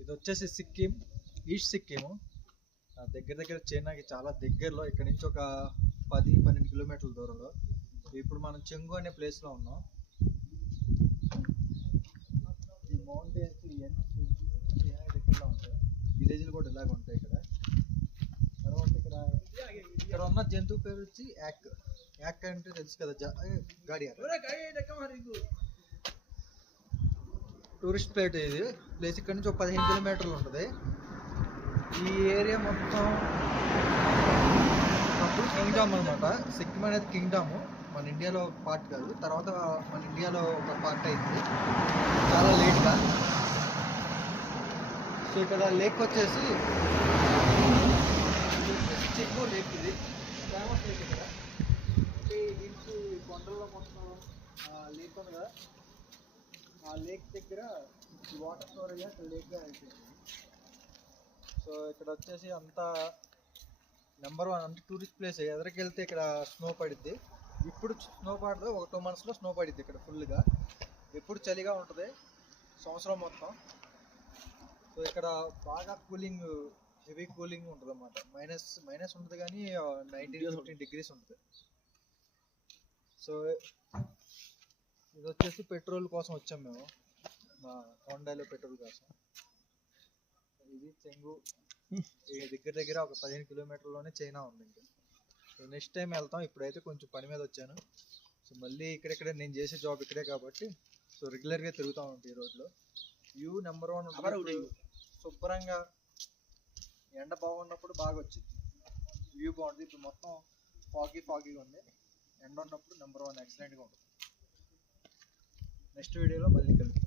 ఇది వచ్చేసి సిక్కిం, ఈస్ట్ సిక్కిము. దగ్గర చైనాకి చాలా దగ్గరలో, ఇక్కడ నుంచి ఒక 10-12 కిలోమీటర్ల దూరంలో. ఇప్పుడు మనం చెంగు అనే ప్లేస్లో ఉన్నాం. ఈ మౌంటైన్స్ ఇవన్నీ దగ్గరలో ఉంటాయి. విలేజ్లు కూడా ఇలాగ ఉంటాయి ఇక్కడ. తర్వాత ఇక్కడ ఉన్న జంతువు పేరు వచ్చి యాక్. యాక్ అంటే తెలుసు కదా, గాడియా. టూరిస్ట్ ప్లేస్ ఇది ప్లేస్. ఇక్కడ నుంచి ఒక 15 కిలోమీటర్లు ఉంటుంది. ఈ ఏరియా మొత్తం అప్పుడు కింగ్డమ్ అనమాట. సిక్కిం అనేది కింగ్డమ్, మన ఇండియాలో పార్ట్ కాదు. తర్వాత మన ఇండియాలో ఒక పార్ట్ అయింది చాలా లేట్గా. సో ఇక్కడ లేక్ వచ్చేసి చెంగు లేక్. ఇది ఫేమస్ లేక్ ఇక్కడ. హిల్స్ కొండల్లో మొత్తం లేక్ ఉంది కదా, ఆ లేక్ దగ్గర వాటర్ స్టోరేజ్ అక్కడ లేక్గా అయిపోయింది. సో ఇక్కడ వచ్చేసి అంతా నెంబర్ 1 అంటే టూరిస్ట్ ప్లేస్. ఎదరికి వెళ్తే ఇక్కడ స్నో పడిద్ది. ఇప్పుడు స్నో పడదు, ఒక 2 monthsలో స్నో పడిద్ది ఇక్కడ ఫుల్గా. ఎప్పుడు చలిగా ఉంటుంది సంవత్సరం మొత్తం. సో ఇక్కడ బాగా కూలింగ్, హెవీ కూలింగ్ ఉంటుంది అన్నమాట. మైనస్ ఉంటుంది కానీ 19-15 degrees ఉంటుంది. సో ఇది వచ్చేసి పెట్రోల్ కోసం వచ్చాం మేము, మా హోండాలో పెట్రోల్ కోసం. ఇది చెంగు. దగ్గర ఒక 15 కిలోమీటర్లోనే చైనా ఉంది. ఇంకా సో నెక్స్ట్ టైం వెళ్తాం. ఇప్పుడైతే కొంచెం పని మీద వచ్చాను. సో మళ్ళీ ఇక్కడెక్కడ నేను చేసే జాబ్ ఇక్కడే కాబట్టి సో రెగ్యులర్గా తిరుగుతూ ఉంటాయి ఈ రోడ్లో. వ్యూ నెంబర్ 1 ఉంటుంది. శుభ్రంగా ఎండ బాగున్నప్పుడు బాగా వచ్చింది, వ్యూ బాగుంటుంది. ఇప్పుడు మొత్తం ఫాగీగా ఉంది. ఎండ ఉన్నప్పుడు నెంబర్ 1 ఎక్సలెంట్గా ఉంటుంది. నెక్స్ట్ వీడియోలో మళ్ళీ కలుద్దాం.